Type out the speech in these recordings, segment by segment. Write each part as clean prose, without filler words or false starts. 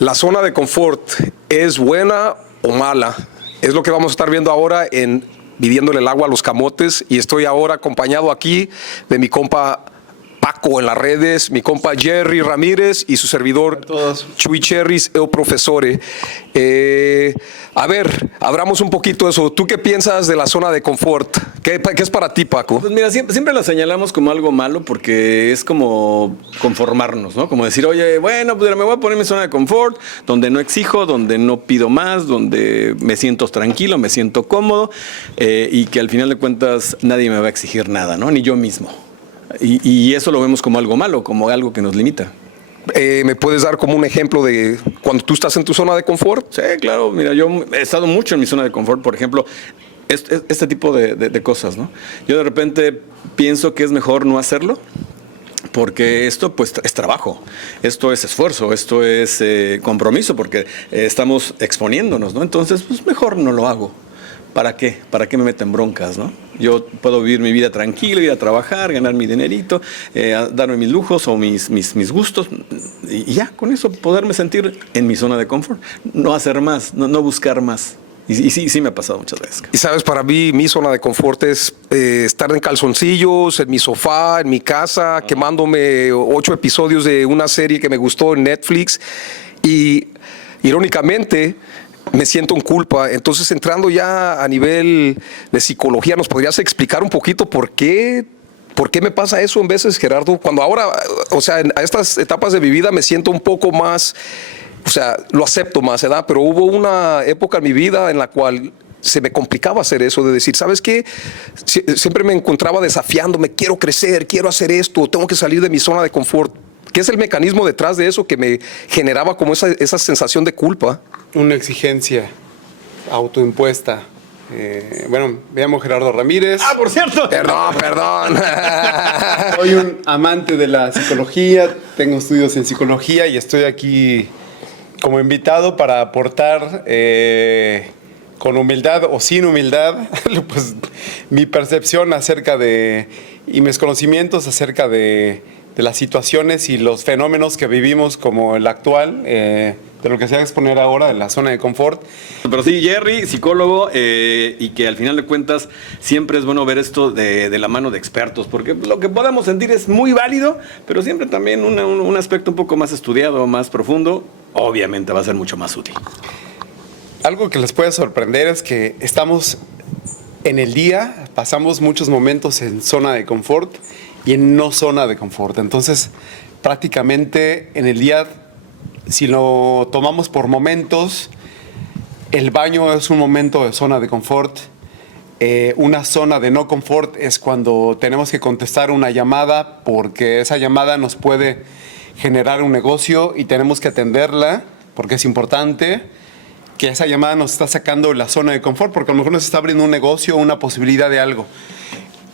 ¿La zona de confort es buena o mala? Es lo que vamos a estar viendo ahora en Midiéndole el agua a los camotes, y estoy ahora acompañado aquí de mi compa Paco en las redes, mi compa Jerry Ramírez y su servidor Chuy Cherries, el profesore. A ver, abramos un poquito eso. ¿Tú qué piensas de la zona de confort? ¿Qué es para ti, Paco? Pues mira, siempre la señalamos como algo malo porque es como conformarnos, ¿no? Como decir, oye, bueno, pues me voy a poner mi zona de confort, donde no exijo, donde no pido más, donde me siento tranquilo, me siento cómodo, y que al final de cuentas nadie me va a exigir nada, ¿no? Ni yo mismo. Y eso lo vemos como algo malo, como algo que nos limita. ¿Me puedes dar como un ejemplo de cuando tú estás en tu zona de confort? Sí, claro. Mira, yo he estado mucho en mi zona de confort, por ejemplo, este tipo de cosas, ¿no? Yo de repente pienso que es mejor no hacerlo, porque esto pues es trabajo, esto es esfuerzo, esto es compromiso, porque estamos exponiéndonos, ¿no? Entonces, pues mejor no lo hago. ¿Para qué? ¿Para qué me meto en broncas, no? Yo puedo vivir mi vida tranquilo, ir a trabajar, ganar mi dinerito, darme mis lujos o mis gustos, y ya, con eso poderme sentir en mi zona de confort. No hacer más, no buscar más. Y sí me ha pasado muchas veces. Y sabes, para mí mi zona de confort es estar en calzoncillos, en mi sofá, en mi casa, quemándome 8 episodios de una serie que me gustó en Netflix, y irónicamente me siento en culpa. Entonces, entrando ya a nivel de psicología, ¿nos podrías explicar un poquito por qué me pasa eso en veces, Gerardo? Cuando ahora, o sea, a estas etapas de mi vida me siento un poco más, o sea, lo acepto más, ¿verdad? Pero hubo una época en mi vida en la cual se me complicaba hacer eso, de decir, ¿sabes qué? Siempre me encontraba desafiándome, quiero crecer, quiero hacer esto, tengo que salir de mi zona de confort. ¿Qué es el mecanismo detrás de eso que me generaba como esa sensación de culpa? Una exigencia autoimpuesta. Bueno, me llamo Gerardo Ramírez. ¡Ah, por cierto! Perdón. Soy un amante de la psicología, tengo estudios en psicología y estoy aquí como invitado para aportar con humildad o sin humildad, pues mi percepción acerca de y mis conocimientos acerca de las situaciones y los fenómenos que vivimos como el actual, de lo que se va a exponer ahora de la zona de confort. Pero sí, Jerry, psicólogo, y que al final de cuentas siempre es bueno ver esto de la mano de expertos, porque lo que podamos sentir es muy válido, pero siempre también un aspecto un poco más estudiado, más profundo, obviamente va a ser mucho más útil. Algo que les puede sorprender es que estamos en el día, pasamos muchos momentos en zona de confort y en no zona de confort. Entonces, prácticamente en el día, si lo tomamos por momentos, el baño es un momento de zona de confort. Una zona de no confort es cuando tenemos que contestar una llamada porque esa llamada nos puede generar un negocio y tenemos que atenderla porque es importante que esa llamada nos está sacando de la zona de confort porque a lo mejor nos está abriendo un negocio o una posibilidad de algo.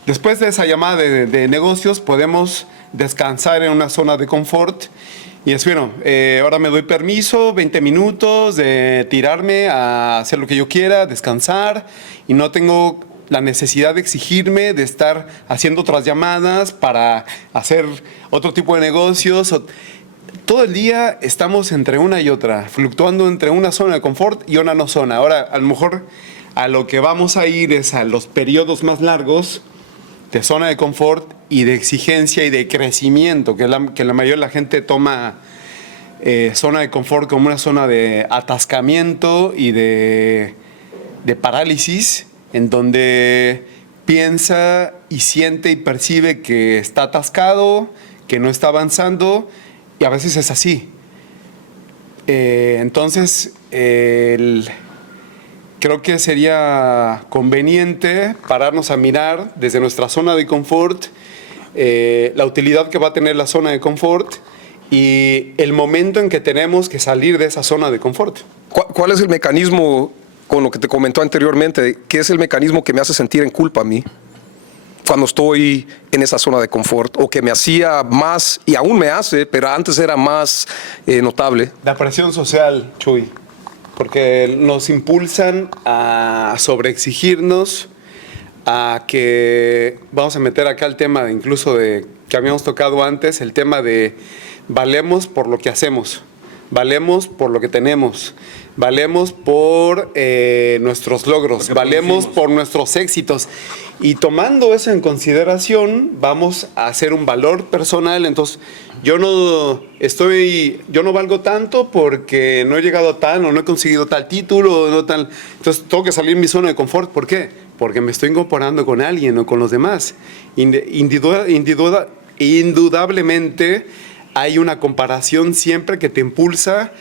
Después de esa llamada de negocios podemos descansar en una zona de confort y es bueno, ahora me doy permiso, 20 minutos de tirarme a hacer lo que yo quiera, descansar y no tengo la necesidad de exigirme, de estar haciendo otras llamadas para hacer otro tipo de negocios. Todo el día estamos entre una y otra, fluctuando entre una zona de confort y una no zona. Ahora, a lo mejor a lo que vamos a ir es a los periodos más largos de zona de confort y de exigencia y de crecimiento, que la mayoría de la gente toma zona de confort como una zona de atascamiento y de parálisis, en donde piensa y siente y percibe que está atascado, que no está avanzando, y a veces es así. Entonces, creo que sería conveniente pararnos a mirar desde nuestra zona de confort, la utilidad que va a tener la zona de confort y el momento en que tenemos que salir de esa zona de confort. ¿Cuál es el mecanismo, con lo que te comentó anteriormente, qué es el mecanismo que me hace sentir en culpa a mí cuando estoy en esa zona de confort, o que me hacía más, y aún me hace, pero antes era más notable? La presión social, Chuy, porque nos impulsan a sobreexigirnos, a que, vamos a meter acá el tema de, incluso de que habíamos tocado antes, el tema de valemos por lo que hacemos, valemos por lo que tenemos, valemos por nuestros logros, valemos por nuestros éxitos. Y tomando eso en consideración, vamos a hacer un valor personal. Entonces, yo no valgo tanto porque no he llegado a tal o no he conseguido tal título, o no tal. Entonces, tengo que salir de mi zona de confort. ¿Por qué? Porque me estoy comparando con alguien o con los demás. Indudablemente hay una comparación siempre que te impulsa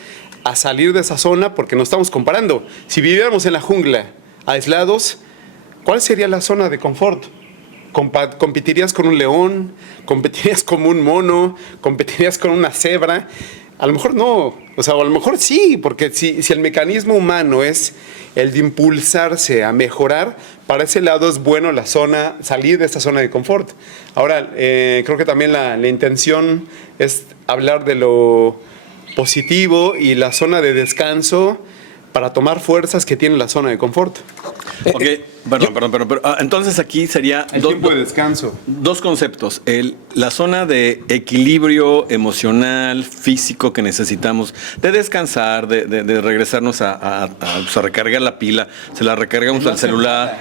a salir de esa zona porque nos estamos comparando. Si viviéramos en la jungla, aislados, ¿cuál sería la zona de confort? ¿Competirías con un león? ¿Competirías con un mono? ¿Competirías con una cebra? A lo mejor no, o sea, a lo mejor sí, porque si el mecanismo humano es el de impulsarse a mejorar, para ese lado es bueno salir de esta zona de confort. Ahora, creo que también la intención es hablar de lo positivo y la zona de descanso para tomar fuerzas que tiene la zona de confort. Ok, perdón. Entonces aquí sería el tiempo de descanso. Dos conceptos. La zona de equilibrio emocional, físico que necesitamos, de descansar, de regresarnos a recargar la pila. Se la recargamos al celular.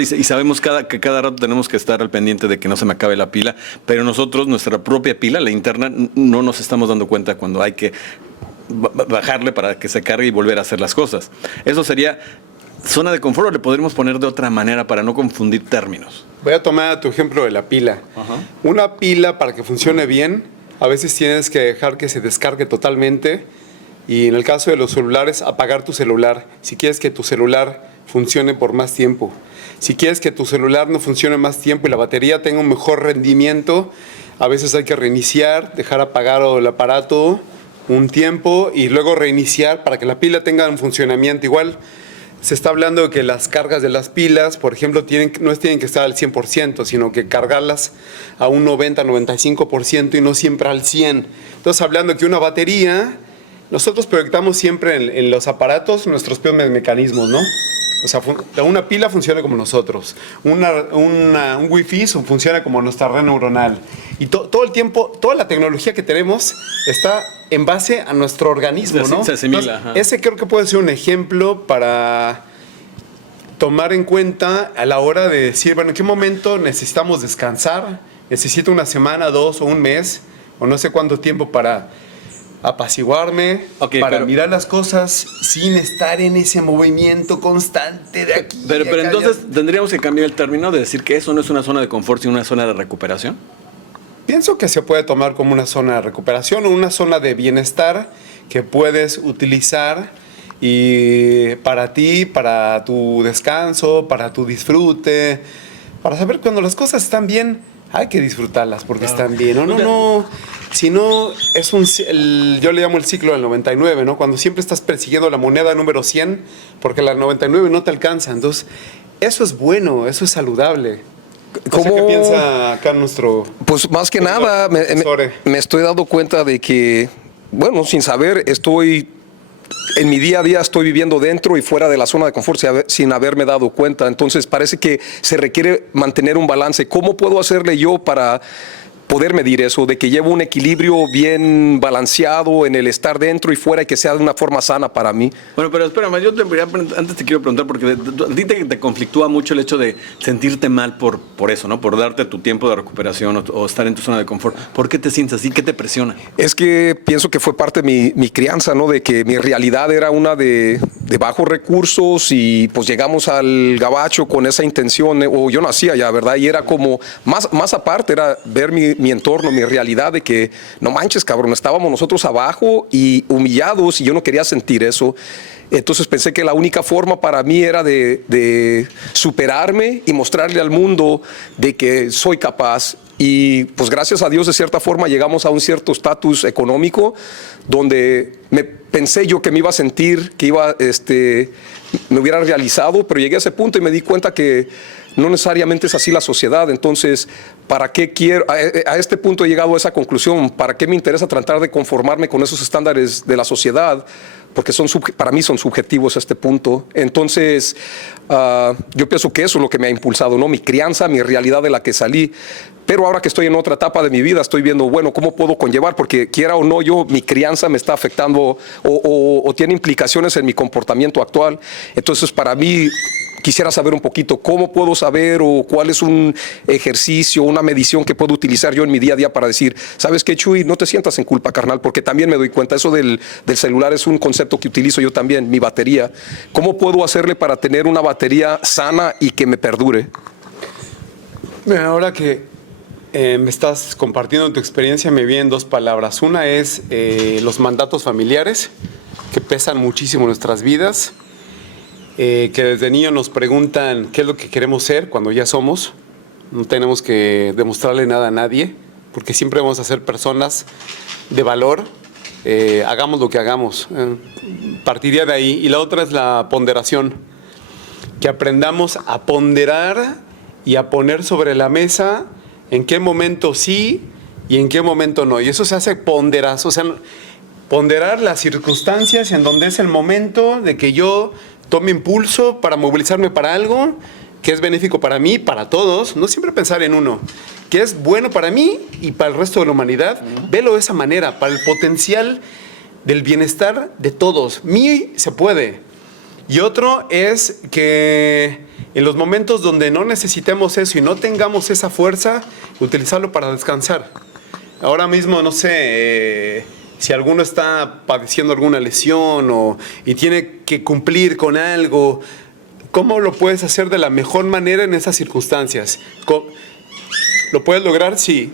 Y sabemos que cada rato tenemos que estar al pendiente de que no se me acabe la pila. Pero nosotros, nuestra propia pila, la interna, no nos estamos dando cuenta cuando hay que bajarle para que se cargue y volver a hacer las cosas. Eso sería zona de confort, o le podríamos poner de otra manera para no confundir términos. Voy a tomar tu ejemplo de la pila. Ajá. Una pila, para que funcione bien, a veces tienes que dejar que se descargue totalmente, y en el caso de los celulares, apagar tu celular si quieres que tu celular funcione por más tiempo. Si quieres que tu celular no funcione más tiempo y la batería tenga un mejor rendimiento, a veces hay que reiniciar, dejar apagado el aparato un tiempo y luego reiniciar para que la pila tenga un funcionamiento igual. Se está hablando de que las cargas de las pilas, por ejemplo, no tienen que estar al 100%, sino que cargarlas a un 90-95% y no siempre al 100%. Entonces, hablando de que una batería, nosotros proyectamos siempre en los aparatos nuestros propios mecanismos, ¿no? O sea, una pila funciona como nosotros, un wifi funciona como nuestra red neuronal. Y todo el tiempo, toda la tecnología que tenemos está en base a nuestro organismo, ¿no? Se asimila. Entonces, ese creo que puede ser un ejemplo para tomar en cuenta a la hora de decir, bueno, ¿en qué momento necesitamos descansar? ¿Necesito una semana, 2 o un mes? O no sé cuánto tiempo para apaciguarme, para mirar las cosas sin estar en ese movimiento constante de aquí. Pero entonces tendríamos que cambiar el término de decir que eso no es una zona de confort, sino una zona de recuperación. Pienso que se puede tomar como una zona de recuperación o una zona de bienestar que puedes utilizar y para ti, para tu descanso, para tu disfrute, para saber cuando las cosas están bien, hay que disfrutarlas porque están bien. No. Si no, yo le llamo el ciclo del 99, ¿no? Cuando siempre estás persiguiendo la moneda número 100 porque la 99 no te alcanza. Entonces, eso es bueno, eso es saludable. ¿Cómo? ¿Qué piensa acá nuestro...? Pues más que nada, me estoy dando cuenta de que, bueno, sin saber, en mi día a día estoy viviendo dentro y fuera de la zona de confort sin haberme dado cuenta. Entonces parece que se requiere mantener un balance. ¿Cómo puedo hacerle yo para poder medir eso, de que llevo un equilibrio bien balanceado en el estar dentro y fuera y que sea de una forma sana para mí? Bueno, pero espérame, antes te quiero preguntar, porque a ti te conflictúa mucho el hecho de sentirte mal por eso, ¿no? Por darte tu tiempo de recuperación o estar en tu zona de confort. ¿Por qué te sientes así? ¿Qué te presiona? Es que pienso que fue parte de mi crianza, ¿no? De que mi realidad era una de bajos recursos y pues llegamos al gabacho con esa intención, o yo nací allá, ¿verdad? Y era como, más aparte, era ver mi entorno, mi realidad de que, no manches, cabrón, estábamos nosotros abajo y humillados y yo no quería sentir eso. Entonces pensé que la única forma para mí era de superarme y mostrarle al mundo de que soy capaz. Y pues gracias a Dios, de cierta forma, llegamos a un cierto estatus económico donde pensé yo que me iba a sentir, que me hubiera realizado, pero llegué a ese punto y me di cuenta que no necesariamente es así la sociedad. Entonces, ¿para qué quiero? A este punto he llegado a esa conclusión. ¿Para qué me interesa tratar de conformarme con esos estándares de la sociedad? Porque para mí son subjetivos a este punto. Entonces, yo pienso que eso es lo que me ha impulsado, ¿no? Mi crianza, mi realidad de la que salí. Pero ahora que estoy en otra etapa de mi vida, estoy viendo, bueno, ¿cómo puedo conllevar? Porque quiera o no, mi crianza me está afectando o tiene implicaciones en mi comportamiento actual. Entonces, para mí, quisiera saber un poquito cómo puedo saber o cuál es un ejercicio, una medición que puedo utilizar yo en mi día a día para decir, ¿sabes qué, Chuy? No te sientas en culpa, carnal, porque también me doy cuenta, eso del celular es un concepto que utilizo yo también, mi batería. ¿Cómo puedo hacerle para tener una batería sana y que me perdure? Mira, ahora que me estás compartiendo tu experiencia, me vienen dos palabras. Una es los mandatos familiares, que pesan muchísimo en nuestras vidas. Que desde niños nos preguntan qué es lo que queremos ser cuando ya somos. No tenemos que demostrarle nada a nadie, porque siempre vamos a ser personas de valor. Hagamos lo que hagamos. Partiría de ahí. Y la otra es la ponderación. Que aprendamos a ponderar y a poner sobre la mesa en qué momento sí y en qué momento no. Y eso se hace ponderazo. O sea, ponderar las circunstancias en donde es el momento de que yo tome impulso para movilizarme para algo que es benéfico para mí, para todos. No siempre pensar en uno, que es bueno para mí y para el resto de la humanidad. Velo de esa manera, para el potencial del bienestar de todos. Mí se puede. Y otro es que en los momentos donde no necesitemos eso y no tengamos esa fuerza, utilizarlo para descansar. Ahora mismo, no sé, si alguno está padeciendo alguna lesión y tiene que cumplir con algo, ¿cómo lo puedes hacer de la mejor manera en esas circunstancias? ¿Lo puedes lograr? Sí.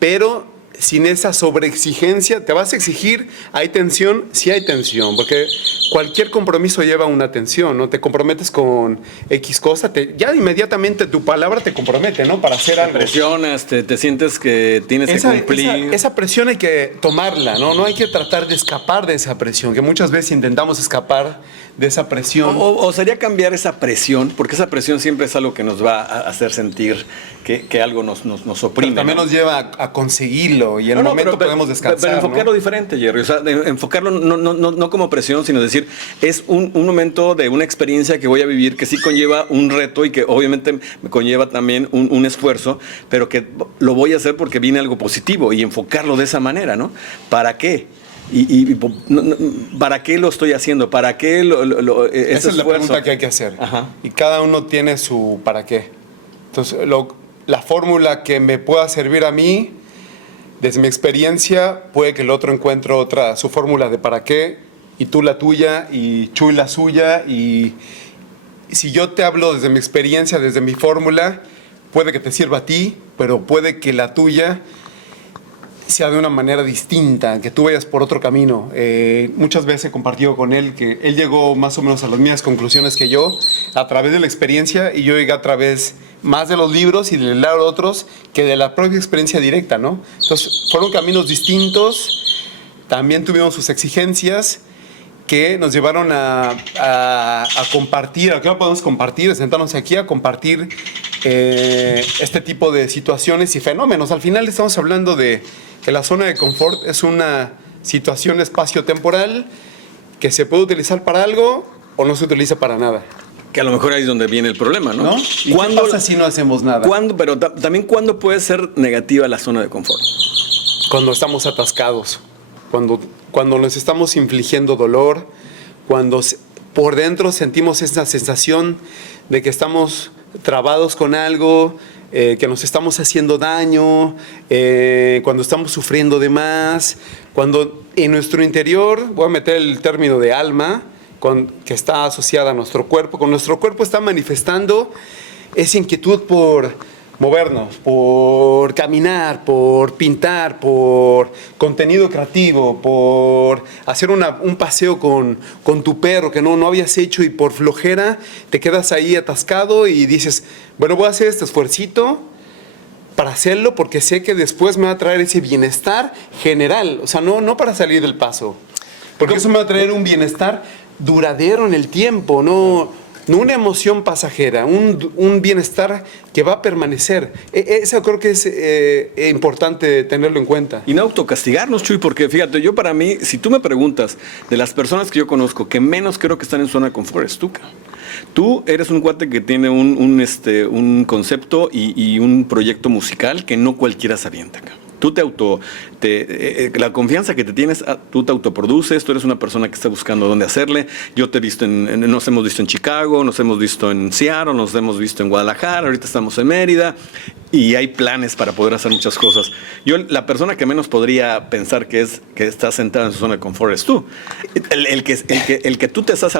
Pero sin esa sobreexigencia, ¿te vas a exigir? ¿Hay tensión? Sí hay tensión, porque cualquier compromiso lleva una tensión, ¿no? Te comprometes con X cosa, ya inmediatamente tu palabra te compromete, ¿no? Para hacer algo. Te presionas, te sientes que tienes que cumplir. Esa presión hay que tomarla, ¿no? No hay que tratar de escapar de esa presión, que muchas veces intentamos escapar de esa presión. O sería cambiar esa presión, porque esa presión siempre es algo que nos va a hacer sentir que algo nos oprime. Pero también nos lleva a conseguirlo y en el momento podemos descansar. Pero enfocarlo diferente, Jerry. O sea, enfocarlo no como presión, sino decir, es un momento de una experiencia que voy a vivir que sí conlleva un reto y que obviamente me conlleva también un esfuerzo, pero que lo voy a hacer porque viene algo positivo y enfocarlo de esa manera, ¿no? ¿Para qué? ¿Para qué lo estoy haciendo? ¿Para qué esa es la pregunta que hay que hacer. Ajá. Y cada uno tiene su para qué. Entonces, la fórmula que me pueda servir a mí, desde mi experiencia, puede que el otro encuentre su fórmula de para qué, y tú la tuya, y Chuy la suya. Y si yo te hablo desde mi experiencia, desde mi fórmula, puede que te sirva a ti, pero puede que la tuya sea de una manera distinta, que tú vayas por otro camino. Muchas veces he compartido con él que él llegó más o menos a las mismas conclusiones que yo a través de la experiencia, y yo llegué a través más de los libros y de leer otros que de la propia experiencia directa, ¿no? Entonces fueron caminos distintos, también tuvimos sus exigencias que nos llevaron a compartir. ¿A qué podemos compartir? Sentarnos aquí a compartir este tipo de situaciones y fenómenos. Al final estamos hablando de que la zona de confort es una situación espacio-temporal que se puede utilizar para algo o no se utiliza para nada. Que a lo mejor ahí es donde viene el problema, ¿no? ¿Y qué pasa si no hacemos nada? Pero también, ¿cuándo puede ser negativa la zona de confort? Cuando estamos atascados, cuando nos estamos infligiendo dolor, cuando por dentro sentimos esa sensación de que estamos trabados con algo, que nos estamos haciendo daño, cuando estamos sufriendo de más, cuando en nuestro interior, voy a meter el término de alma, que está asociada a nuestro cuerpo, con nuestro cuerpo está manifestando esa inquietud por movernos, por caminar, por pintar, por contenido creativo, por hacer un paseo con tu perro que no habías hecho, y por flojera te quedas ahí atascado y dices, bueno, voy a hacer este esfuercito para hacerlo porque sé que después me va a traer ese bienestar general, o sea, no para salir del paso, porque eso me va a traer un bienestar duradero en el tiempo, no no una emoción pasajera, un bienestar que va a permanecer. Eso creo que es importante tenerlo en cuenta. Y no autocastigarnos, Chuy, porque fíjate, yo para mí, si tú me preguntas de las personas que yo conozco que menos creo que están en zona de confort, es tú. Tú eres un cuate que tiene un concepto y un proyecto musical que no cualquiera se avienta acá. Tú la confianza que te tienes, tú te autoproduces, tú eres una persona que está buscando dónde hacerle. Yo te he visto nos hemos visto en Chicago, nos hemos visto en Seattle, nos hemos visto en Guadalajara, ahorita estamos en Mérida y hay planes para poder hacer muchas cosas. La persona que menos podría pensar que está sentada en su zona de confort es tú. El que tú te estás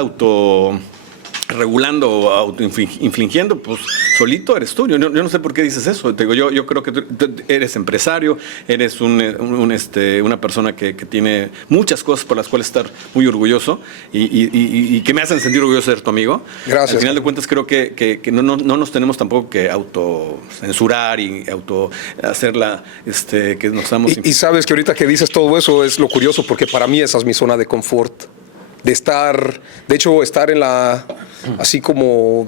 regulando o autoinfligiendo, pues solito eres tú. Yo no sé por qué dices eso. Te digo, yo creo que tú eres empresario, eres una persona que tiene muchas cosas por las cuales estar muy orgulloso y que me hacen sentir orgulloso de ser tu amigo. Gracias. Al final de cuentas creo que no nos tenemos tampoco que autocensurar y hacerla que nos estamos... Y sabes que ahorita que dices todo eso es lo curioso, porque para mí esa es mi zona de confort. De hecho, estar en así como,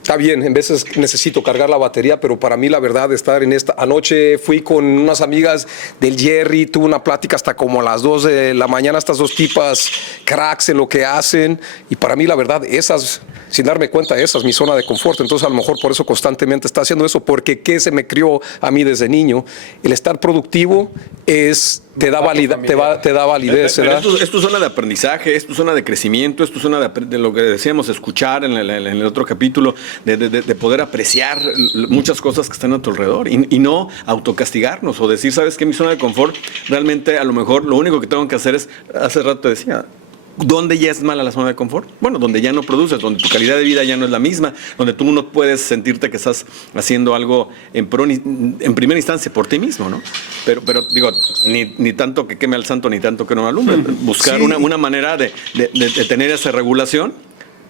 está bien, en veces necesito cargar la batería, pero para mí la verdad estar en anoche fui con unas amigas del Jerry, tuve una plática hasta como a las 2 de la mañana, estas dos tipas cracks en lo que hacen, y para mí la verdad sin darme cuenta, esa es mi zona de confort. Entonces a lo mejor por eso constantemente está haciendo eso, porque ¿qué se me crió a mí desde niño? El estar productivo te da validez. Es tu zona de aprendizaje, es tu zona de crecimiento, es tu zona de lo que decíamos, escuchar en el otro capítulo, de poder apreciar muchas cosas que están a tu alrededor y no autocastigarnos o decir, ¿sabes qué? Mi zona de confort, realmente a lo mejor lo único que tengo que hacer es, hace rato te decía, ¿dónde ya es mala la zona de confort? Bueno, donde ya no produces, donde tu calidad de vida ya no es la misma, donde tú no puedes sentirte que estás haciendo algo en primera instancia por ti mismo, ¿no? Pero digo, ni tanto que queme al santo, ni tanto que no alumbre. Buscar Sí. una manera de tener esa regulación,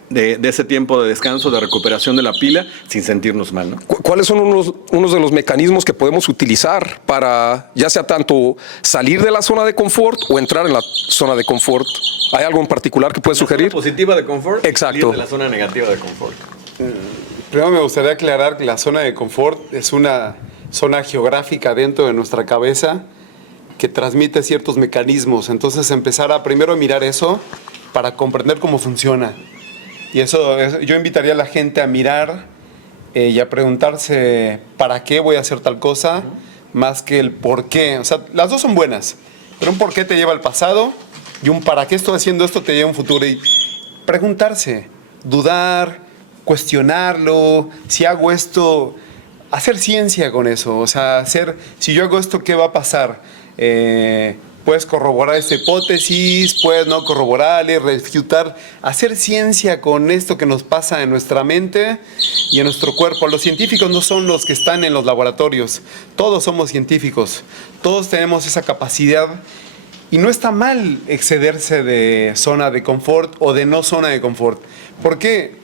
de ese tiempo de descanso, de recuperación de la pila, sin sentirnos mal, ¿no? ¿Cuáles son unos de los mecanismos que podemos utilizar para, ya sea tanto salir de la zona de confort o entrar en la zona de confort? ¿Hay algo en particular que puedes sugerir? La zona positiva de confort, Exacto. salir de la zona negativa de confort. Primero me gustaría aclarar que la zona de confort es una zona geográfica dentro de nuestra cabeza que transmite ciertos mecanismos. Entonces empezar a primero mirar eso para comprender cómo funciona. Y yo invitaría a la gente a mirar y a preguntarse ¿para qué voy a hacer tal cosa? Más que el por qué. O sea, las dos son buenas, pero un por qué te lleva al pasado y un para qué estoy haciendo esto te lleva a un futuro. Y preguntarse, dudar, cuestionarlo, si hago esto, hacer ciencia con eso. O sea, si yo hago esto, ¿qué va a pasar? Puedes corroborar esta hipótesis, puedes no corroborarle, refutar, hacer ciencia con esto que nos pasa en nuestra mente y en nuestro cuerpo. Los científicos no son los que están en los laboratorios, todos somos científicos, todos tenemos esa capacidad y no está mal excederse de zona de confort o de no zona de confort. ¿Por qué?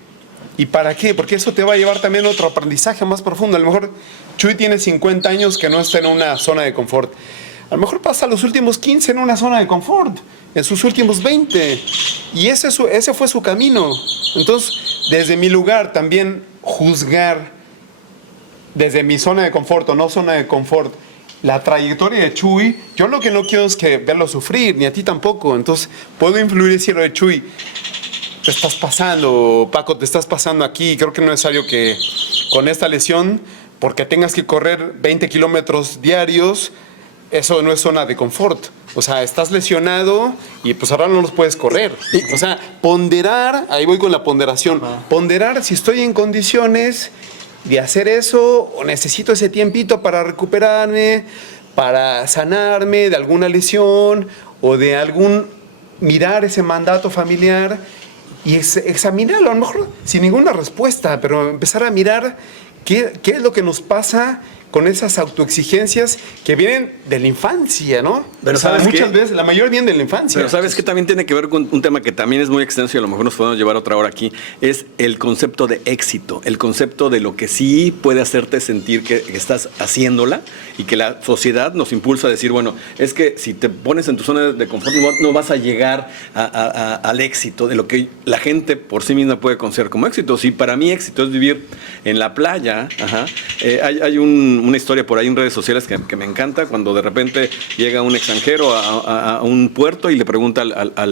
¿Y para qué? Porque eso te va a llevar también a otro aprendizaje más profundo. A lo mejor Chuy tiene 50 años que no está en una zona de confort. A lo mejor pasa los últimos 15 en una zona de confort, en sus últimos 20. Y ese fue su camino. Entonces, desde mi lugar también juzgar, desde mi zona de confort o no zona de confort, la trayectoria de Chuy, yo lo que no quiero es que verlo sufrir, ni a ti tampoco. Entonces, puedo influir y decirlo de Chuy, te estás pasando, Paco, te estás pasando aquí. Creo que no es necesario que con esta lesión, porque tengas que correr 20 kilómetros diarios, eso no es zona de confort. O sea, estás lesionado y pues ahora no los puedes correr. O sea, ponderar, ahí voy con la ponderación. Ponderar si estoy en condiciones de hacer eso o necesito ese tiempito para recuperarme, para sanarme de alguna lesión o de mirar ese mandato familiar y examinarlo, a lo mejor sin ninguna respuesta, pero empezar a mirar qué es lo que nos pasa con esas autoexigencias que vienen de la infancia, ¿no? Pero o sea, ¿sabes muchas qué? veces, la mayoría vienen de la infancia. Pero sabes que también tiene que ver con un tema que también es muy extenso y a lo mejor nos podemos llevar otra hora aquí, es el concepto de éxito, el concepto de lo que sí puede hacerte sentir que estás haciéndola y que la sociedad nos impulsa a decir, bueno, es que si te pones en tu zona de confort no vas a llegar al éxito de lo que la gente por sí misma puede considerar como éxito. Si para mí éxito es vivir en la playa, hay una historia por ahí en redes sociales que me encanta, cuando de repente llega un extranjero a un puerto y le pregunta a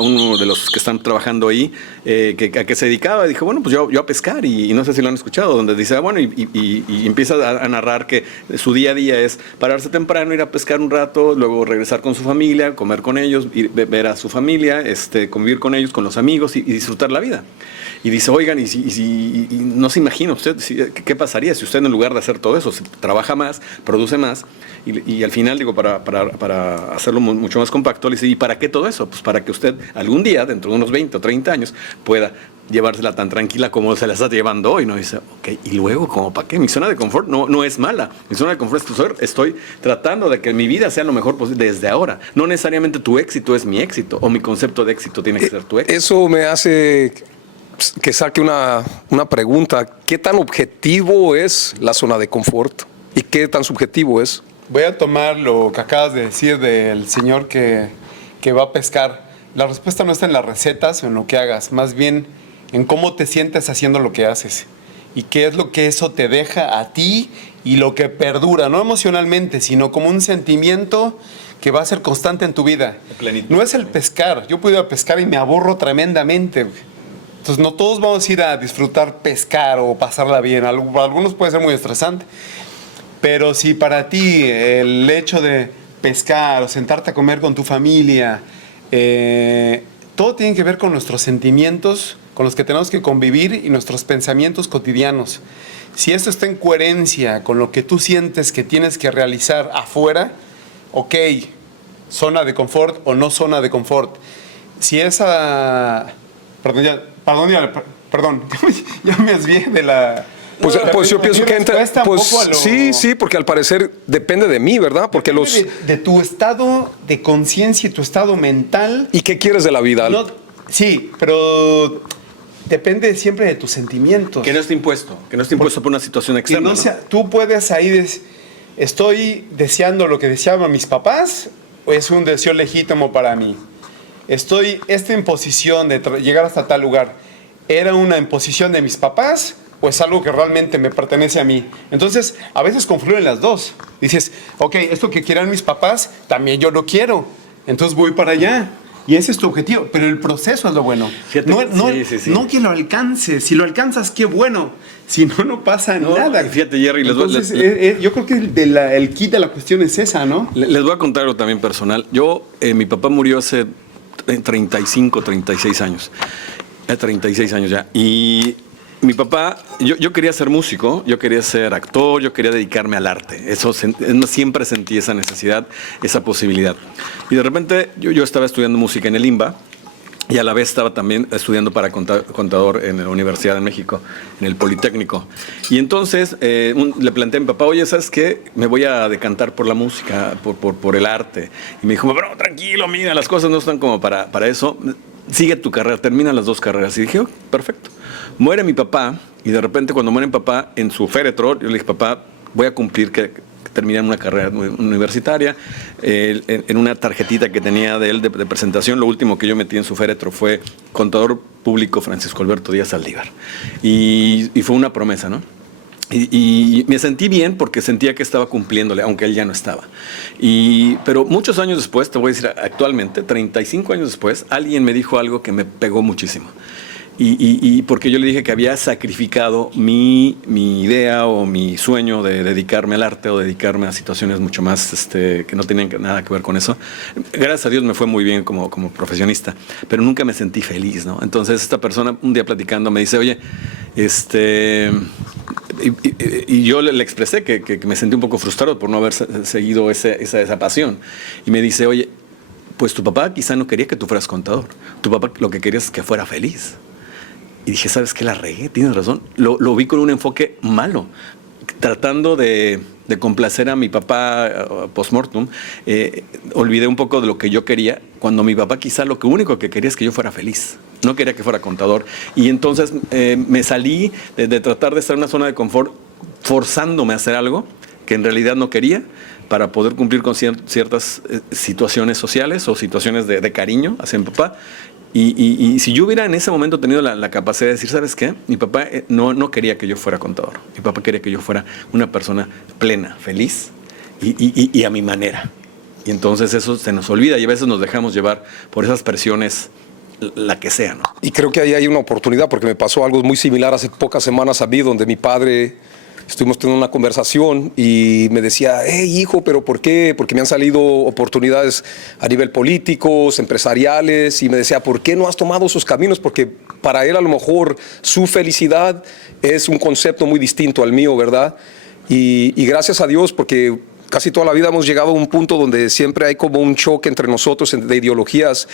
uno de los que están trabajando ahí a qué se dedicaba, y dijo, bueno, pues yo a pescar, y no sé si lo han escuchado, donde dice, bueno, y empieza a narrar que su día a día es pararse temprano, ir a pescar un rato, luego regresar con su familia, comer con ellos, ver a su familia, convivir con ellos, con los amigos y disfrutar la vida. Y dice, oigan, y no se imagina usted qué pasaría si usted en lugar de hacer todo eso, trabaja más, produce más, y al final, digo, para hacerlo mucho más compacto, le dice, ¿y para qué todo eso? Pues para que usted algún día, dentro de unos 20 o 30 años, pueda llevársela tan tranquila como se la está llevando hoy, ¿no? Dice, ok, y luego, ¿cómo para qué? Mi zona de confort no es mala. Mi zona de confort estoy tratando de que mi vida sea lo mejor posible desde ahora. No necesariamente tu éxito es mi éxito, o mi concepto de éxito tiene que ser tu éxito. Eso me hace que saque una pregunta. ¿Qué tan objetivo es la zona de confort? ¿Y qué tan subjetivo es? Voy a tomar lo que acabas de decir del señor que va a pescar. La respuesta no está en las recetas o en lo que hagas, más bien en cómo te sientes haciendo lo que haces. Y qué es lo que eso te deja a ti y lo que perdura, no emocionalmente, sino como un sentimiento que va a ser constante en tu vida. No es el pescar. Yo puedo ir a pescar y me aburro tremendamente, güey. Entonces, no todos vamos a ir a disfrutar pescar o pasarla bien. Para algunos puede ser muy estresante. Pero si para ti el hecho de pescar o sentarte a comer con tu familia, todo tiene que ver con nuestros sentimientos, con los que tenemos que convivir y nuestros pensamientos cotidianos. Si esto está en coherencia con lo que tú sientes que tienes que realizar afuera, ok, zona de confort o no zona de confort. Si esa... Perdón, ya me desvié de la... Pues yo pienso que entra... Pues, sí, porque al parecer depende de mí, ¿verdad? Porque de tu estado de conciencia y tu estado mental. ¿Y qué quieres de la vida? Sí, pero depende siempre de tus sentimientos. Que no esté impuesto por una situación externa. ¿No? Tú puedes ahí estoy deseando lo que deseaban mis papás o es un deseo legítimo para mí. Esta imposición de llegar hasta tal lugar, ¿era una imposición de mis papás o es algo que realmente me pertenece a mí? Entonces, a veces confluyen las dos. Dices, ok, esto que quieran mis papás, también yo lo quiero. Entonces voy para allá. Y ese es tu objetivo, pero el proceso es lo bueno. Fíjate, no que lo alcances. Si lo alcanzas, qué bueno. Si no, no pasa nada. Fíjate, Jerry, yo creo que el kit de la cuestión es esa, ¿no? Les voy a contar algo también personal. Mi papá murió hace 35, 36 años. 36 años ya. Y mi papá, yo quería ser músico, yo quería ser actor, yo quería dedicarme al arte. Siempre sentí esa necesidad, esa posibilidad. Y de repente yo estaba estudiando música en el IMBA y a la vez estaba también estudiando para contador en la Universidad de México, en el Politécnico. Y entonces le planteé a mi papá, oye, ¿sabes qué? Me voy a decantar por la música, por el arte. Y me dijo, bro, tranquilo, mira, las cosas no están como para eso. Sigue tu carrera, termina las dos carreras. Y dije, oh, perfecto. Muere mi papá, y de repente cuando muere mi papá, en su féretro, yo le dije, papá, voy a cumplir que terminé una carrera universitaria. En una tarjetita que tenía de él de presentación, lo último que yo metí en su féretro fue contador público Francisco Alberto Díaz Saldívar. Y fue una promesa, ¿no? Y me sentí bien porque sentía que estaba cumpliéndole, aunque él ya no estaba. Pero muchos años después, te voy a decir actualmente, 35 años después, alguien me dijo algo que me pegó muchísimo. Y porque yo le dije que había sacrificado mi idea o mi sueño de dedicarme al arte o dedicarme a situaciones mucho más que no tenían nada que ver con eso. Gracias a Dios me fue muy bien como profesionista, pero nunca me sentí feliz, ¿no? Entonces esta persona un día platicando me dice, oye, y yo le expresé que me sentí un poco frustrado por no haber seguido esa pasión. Y me dice, oye, pues tu papá quizá no quería que tú fueras contador. Tu papá lo que quería es que fuera feliz. Y dije, ¿sabes qué? La regué, tienes razón. Lo vi con un enfoque malo. tratando de complacer a mi papá post-mortem, olvidé un poco de lo que yo quería, cuando mi papá quizá lo único que quería es que yo fuera feliz. No quería que fuera contador. Y entonces me salí de tratar de estar en una zona de confort, forzándome a hacer algo que en realidad no quería, para poder cumplir con ciertas situaciones sociales o situaciones de cariño hacia mi papá. Y si yo hubiera en ese momento tenido la capacidad de decir, ¿sabes qué? Mi papá no quería que yo fuera contador. Mi papá quería que yo fuera una persona plena, feliz y a mi manera. Y entonces eso se nos olvida y a veces nos dejamos llevar por esas presiones, la que sea, ¿no? Y creo que ahí hay una oportunidad, porque me pasó algo muy similar hace pocas semanas a mí, donde mi padre... Estuvimos teniendo una conversación y me decía, hey, hijo, ¿pero por qué? Porque me han salido oportunidades a nivel políticos, empresariales, y me decía, ¿por qué no has tomado esos caminos? Porque para él a lo mejor su felicidad es un concepto muy distinto al mío, ¿verdad? Y gracias a Dios, porque casi toda la vida hemos llegado a un punto donde siempre hay como un choque entre nosotros de ideologías,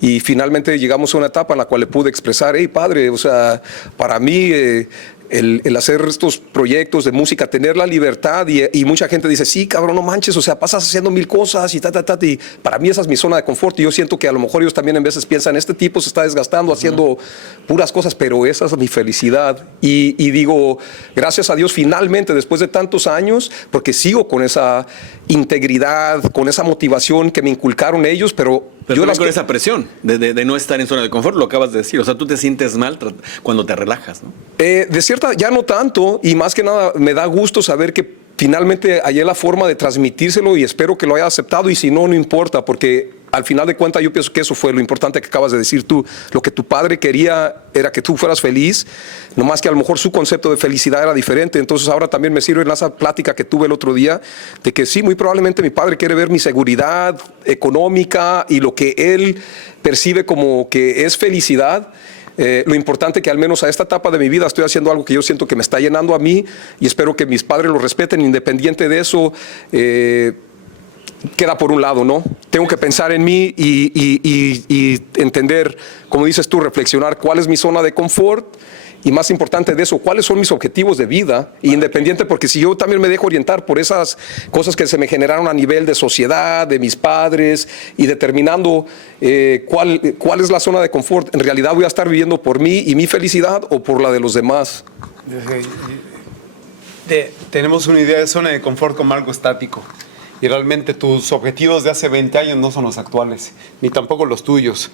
y finalmente llegamos a una etapa en la cual le pude expresar, hey, padre, o sea, para mí... El hacer estos proyectos de música, tener la libertad, y mucha gente dice, sí, cabrón, no manches, o sea, pasas haciendo mil cosas y y para mí esa es mi zona de confort, y yo siento que a lo mejor ellos también en veces piensan, este tipo se está desgastando haciendo puras cosas, pero esa es mi felicidad, y digo, gracias a Dios, finalmente, después de tantos años, porque sigo con esa integridad, con esa motivación que me inculcaron ellos, pero yo con esa presión de no estar en zona de confort, lo acabas de decir. O sea, tú te sientes mal cuando te relajas, ¿no? De cierta, ya no tanto, y más que nada me da gusto saber que finalmente hallé la forma de transmitírselo, y espero que lo haya aceptado, y si no, no importa, porque al final de cuentas yo pienso que eso fue lo importante que acabas de decir tú. Lo que tu padre quería era que tú fueras feliz, nomás que a lo mejor su concepto de felicidad era diferente. Entonces ahora también me sirve en esa plática que tuve el otro día, de que sí, muy probablemente mi padre quiere ver mi seguridad económica y lo que él percibe como que es felicidad. Lo importante que al menos a esta etapa de mi vida estoy haciendo algo que yo siento que me está llenando a mí, y espero que mis padres lo respeten. Independiente de eso, queda por un lado, ¿no? Tengo que pensar en mí y entender, como dices tú, reflexionar cuál es mi zona de confort, y más importante de eso, cuáles son mis objetivos de vida, independiente, porque si yo también me dejo orientar por esas cosas que se me generaron a nivel de sociedad, de mis padres, y determinando cuál es la zona de confort, en realidad voy a estar viviendo por mí y mi felicidad, o por la de los demás. Tenemos una idea de zona de confort como algo estático, y realmente tus objetivos de hace 20 años no son los actuales, ni tampoco los tuyos.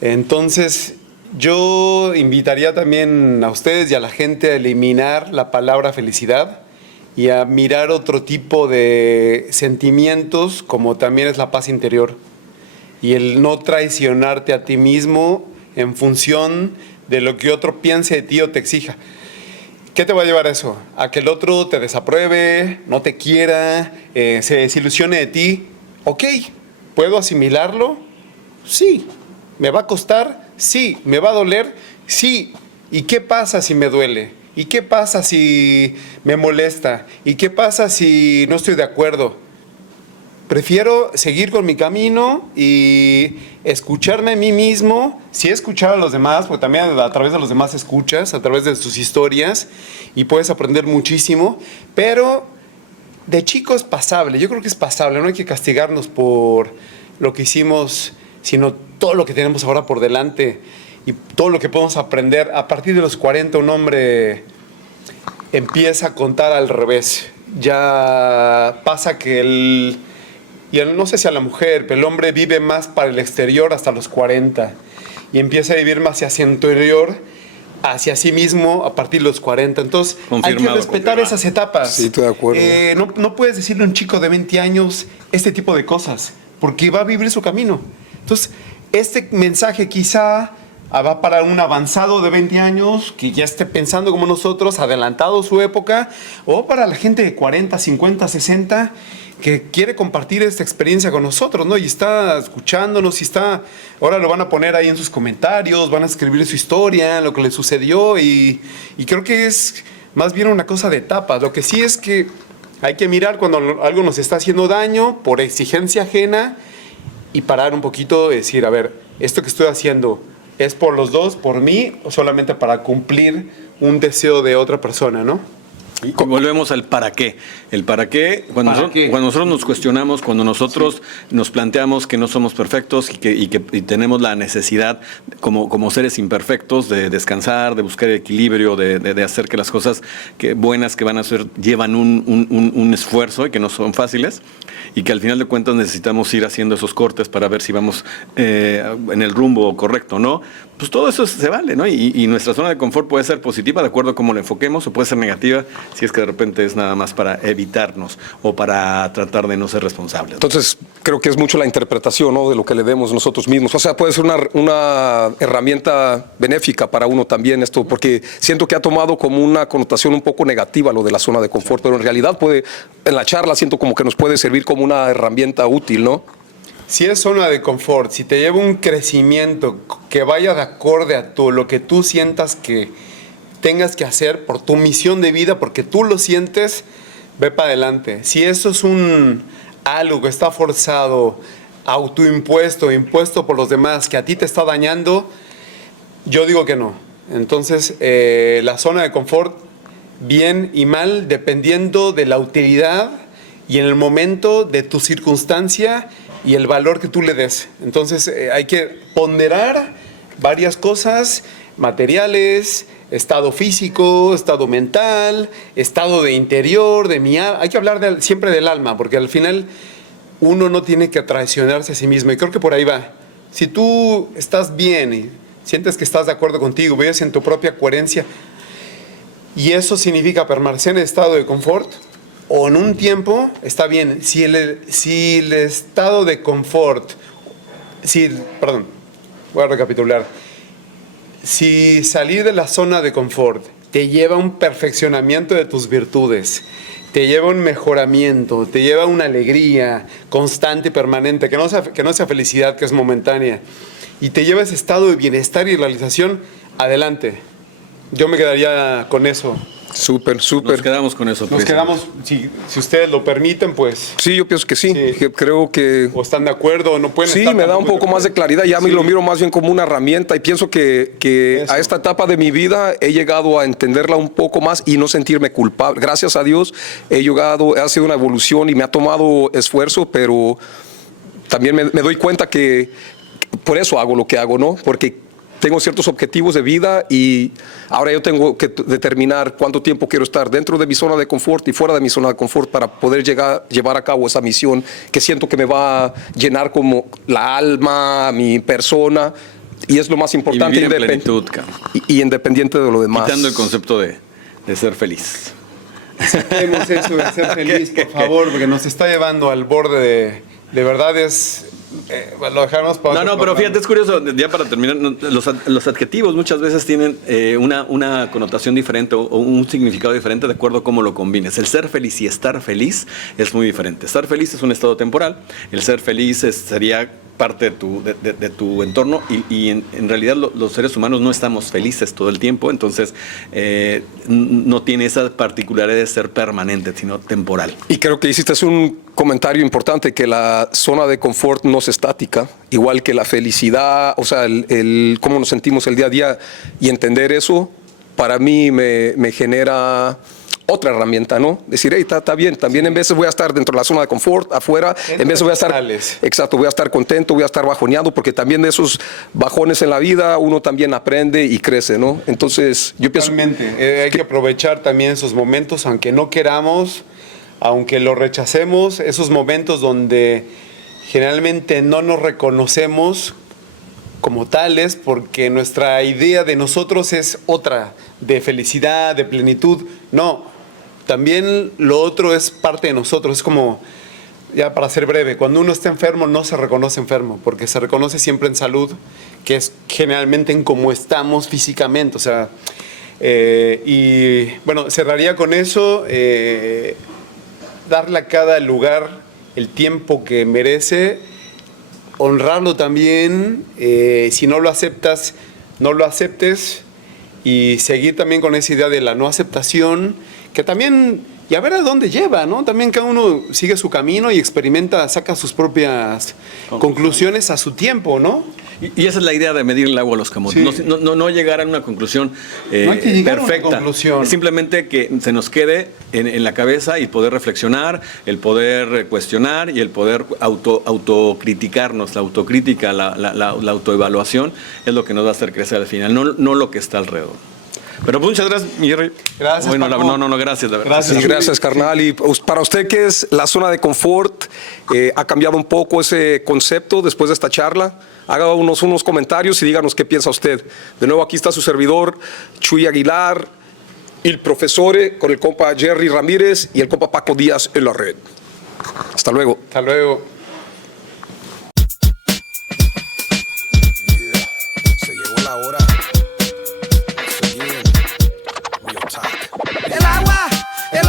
Entonces, yo invitaría también a ustedes y a la gente a eliminar la palabra felicidad y a mirar otro tipo de sentimientos, como también es la paz interior, y el no traicionarte a ti mismo en función de lo que otro piense de ti o te exija. ¿Qué te va a llevar a eso? A que el otro te desapruebe, no te quiera, se desilusione de ti. Ok, ¿puedo asimilarlo? Sí. ¿Me va a costar? Sí. ¿Me va a doler? Sí. ¿Y qué pasa si me duele? ¿Y qué pasa si me molesta? ¿Y qué pasa si no estoy de acuerdo? Prefiero seguir con mi camino y escucharme a mí mismo, sí escuchar a los demás, porque también a través de los demás escuchas, a través de sus historias, y puedes aprender muchísimo, pero de chico es pasable, yo creo que es pasable, no hay que castigarnos por lo que hicimos, sino todo lo que tenemos ahora por delante y todo lo que podemos aprender. A partir de los 40 un hombre empieza a contar al revés, ya pasa que no sé si a la mujer, pero el hombre vive más para el exterior hasta los 40 y empieza a vivir más hacia su interior, hacia sí mismo a partir de los 40. Entonces hay que respetar esas etapas. Sí, estoy de acuerdo. No puedes decirle a un chico de 20 años este tipo de cosas, porque va a vivir su camino. Entonces, este mensaje quizá va para un avanzado de 20 años que ya esté pensando como nosotros, adelantado su época, o para la gente de 40, 50, 60, que quiere compartir esta experiencia con nosotros, ¿no? Y está escuchándonos, ahora lo van a poner ahí en sus comentarios, van a escribir su historia, lo que le sucedió, y creo que es más bien una cosa de etapas. Lo que sí es que hay que mirar cuando algo nos está haciendo daño por exigencia ajena y parar un poquito y decir, a ver, esto que estoy haciendo, ¿es por los dos, por mí, o solamente para cumplir un deseo de otra persona, no? Y volvemos al para qué. El para qué, cuando nosotros nos cuestionamos, cuando nosotros nos planteamos que no somos perfectos y tenemos la necesidad, como seres imperfectos, de descansar, de buscar equilibrio, de hacer que las cosas buenas que van a hacer llevan un esfuerzo y que no son fáciles, y que al final de cuentas necesitamos ir haciendo esos cortes para ver si vamos en el rumbo correcto, ¿no? Pues todo eso se vale, ¿no? Y nuestra zona de confort puede ser positiva de acuerdo a cómo lo enfoquemos, o puede ser negativa si es que de repente es nada más para evitarnos o para tratar de no ser responsables. Entonces, creo que es mucho la interpretación, ¿no?, de lo que le demos nosotros mismos. O sea, puede ser una herramienta benéfica para uno también esto, porque siento que ha tomado como una connotación un poco negativa lo de la zona de confort, pero en realidad en la charla siento como que nos puede servir como una herramienta útil, ¿no? Si es zona de confort, si te lleva un crecimiento que vaya de acorde a lo que tú sientas que tengas que hacer por tu misión de vida, porque tú lo sientes, ve para adelante. Si eso es algo que está forzado, autoimpuesto, impuesto por los demás, que a ti te está dañando, yo digo que no. Entonces, la zona de confort, bien y mal, dependiendo de la utilidad y en el momento de tu circunstancia y el valor que tú le des. Entonces, hay que ponderar varias cosas, materiales, estado físico, estado mental, estado de interior, de mi alma. Hay que hablar siempre del alma, porque al final uno no tiene que traicionarse a sí mismo. Y creo que por ahí va. Si tú estás bien y sientes que estás de acuerdo contigo, vives en tu propia coherencia, y eso significa permanecer en estado de confort, o en un tiempo, está bien. Si el estado de confort, perdón, voy a recapitular. Si salir de la zona de confort te lleva a un perfeccionamiento de tus virtudes, te lleva a un mejoramiento, te lleva a una alegría constante y permanente, que no sea felicidad, que es momentánea, y te lleva a ese estado de bienestar y realización, adelante. Yo me quedaría con eso. Súper. Nos quedamos con eso. Nos quedamos, si ustedes lo permiten, pues. Sí, yo pienso que sí. Creo que... O están de acuerdo o no pueden estar. Sí, me da un poco más de claridad. Ya me lo miro más bien como una herramienta y pienso que a esta etapa de mi vida he llegado a entenderla un poco más y no sentirme culpable. Gracias a Dios ha sido una evolución y me ha tomado esfuerzo, pero también me doy cuenta que por eso hago lo que hago, ¿no? Porque tengo ciertos objetivos de vida y ahora yo tengo que determinar cuánto tiempo quiero estar dentro de mi zona de confort y fuera de mi zona de confort para poder llevar a cabo esa misión que siento que me va a llenar como la alma, mi persona, y es lo más importante. Y vivir en plenitud, y independiente de lo demás. Quitando el concepto de ser feliz. Queremos eso de ser feliz, por favor, porque nos está llevando al borde de verdad es... lo dejamos para No, pero fíjate, es curioso, ya para terminar, los adjetivos muchas veces tienen una connotación diferente o un significado diferente de acuerdo a cómo lo combines. El ser feliz y estar feliz es muy diferente. Estar feliz es un estado temporal, el ser feliz sería parte de tu entorno y en realidad los seres humanos no estamos felices todo el tiempo, entonces no tiene esa particularidad de ser permanente, sino temporal. Y creo que hiciste un comentario importante, que la zona de confort no es estática, igual que la felicidad, o sea, el cómo nos sentimos el día a día, y entender eso para mí me genera otra herramienta, ¿no? Decir, hey, está bien, también en veces voy a estar dentro de la zona de confort, afuera, en veces voy a estar, exacto, voy a estar contento, voy a estar bajoneado, porque también de esos bajones en la vida uno también aprende y crece, ¿no? Entonces, yo pienso... Hay que aprovechar también esos momentos, aunque no queramos, aunque lo rechacemos, esos momentos donde generalmente no nos reconocemos como tales, porque nuestra idea de nosotros es otra, de felicidad, de plenitud. No, también lo otro es parte de nosotros. Es como, ya para ser breve, cuando uno está enfermo no se reconoce enfermo, porque se reconoce siempre en salud, que es generalmente en cómo estamos físicamente. O sea, y bueno, cerraría con eso, darle a cada lugar el tiempo que merece, honrarlo también, si no lo aceptas, no lo aceptes, y seguir también con esa idea de la no aceptación, que también, y a ver a dónde lleva, ¿no? También cada uno sigue su camino y experimenta, saca sus propias conclusiones a su tiempo, ¿no? Y esa es la idea de medir el agua a los camotes. Sí. No llegar a una conclusión No hay que llegar a una perfecta. conclusión. Es simplemente que se nos quede en la cabeza y poder reflexionar, el poder cuestionar y el poder autocriticarnos. La autocrítica, la autoevaluación es lo que nos va a hacer crecer al final, no lo que está alrededor. Pero muchas gracias, mi Jerry. Gracias, Bueno, Paco. no, gracias, de verdad. Gracias. Sí, gracias, carnal. Y para usted, ¿qué es la zona de confort? ¿Ha cambiado un poco ese concepto después de esta charla? Haga unos comentarios y díganos qué piensa usted. De nuevo, aquí está su servidor, Chuy Aguilar, el profesore, con el compa Jerry Ramírez y el compa Paco Díaz en la red. Hasta luego. Hasta luego. Se llegó la hora. El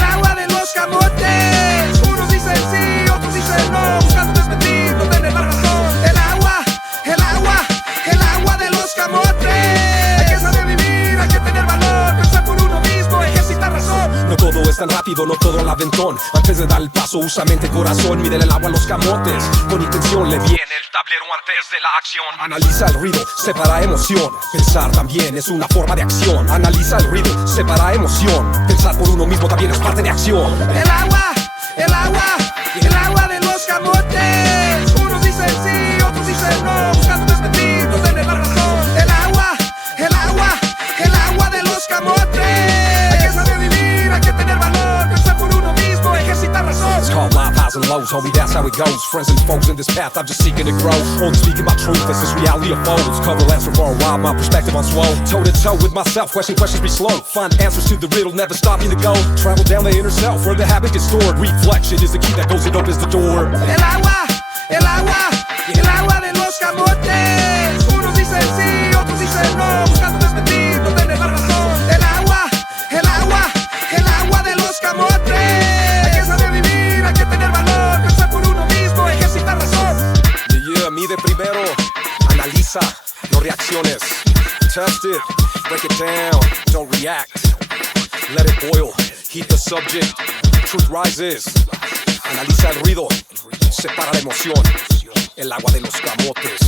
agua de los camotes. Unos dicen sí, otros dicen no, buscando desmentir, no tener la razón. El agua de los camotes. Hay que saber vivir, hay que tener valor, pensar por uno mismo, ejercitar razón. No todo es tan rápido, no todo al aventón. Antes de dar el paso, usa mente, corazón. Mídele el agua a los camotes. Con intención le viene el tablero antes de la acción. Analiza el ruido, separa emoción. Pensar también es una forma de acción. Analiza el ruido, separa emoción. Pensar por uno mismo también es parte de acción. El agua de los camotes. Unos dicen sí, otros dicen no, buscando desmentir, no tener la razón. El agua de los camotes. Hay que saber vivir, hay que tener valor, pensar por uno mismo, ejercitar razón. It's called life, highs and lows, homie, that's how it goes. Friends and foes in this path, I'm just seeking to grow. Only speaking my truth, this is reality of foes. Cover answer for a while, my perspective on swole. Toe to toe with myself, questions be slow. Find answers to the riddle, never stopping to go. Travel down the inner self, where the habit gets stored. Reflection is the key that goes and opens the door. El agua de los camotes. Unos dicen sí, otros dicen no, buscando desmentir, no tener la razón. El agua de los camotes. Hay que saber vivir, hay que tener valor, pensar por uno mismo, ejercitar razón. Yeah, mide primero, analiza, no reacciones. Test it, break it down, don't react. Let it boil, heat the subject. Truth rises, analiza el ruido, separa la emoción. El agua de los camotes.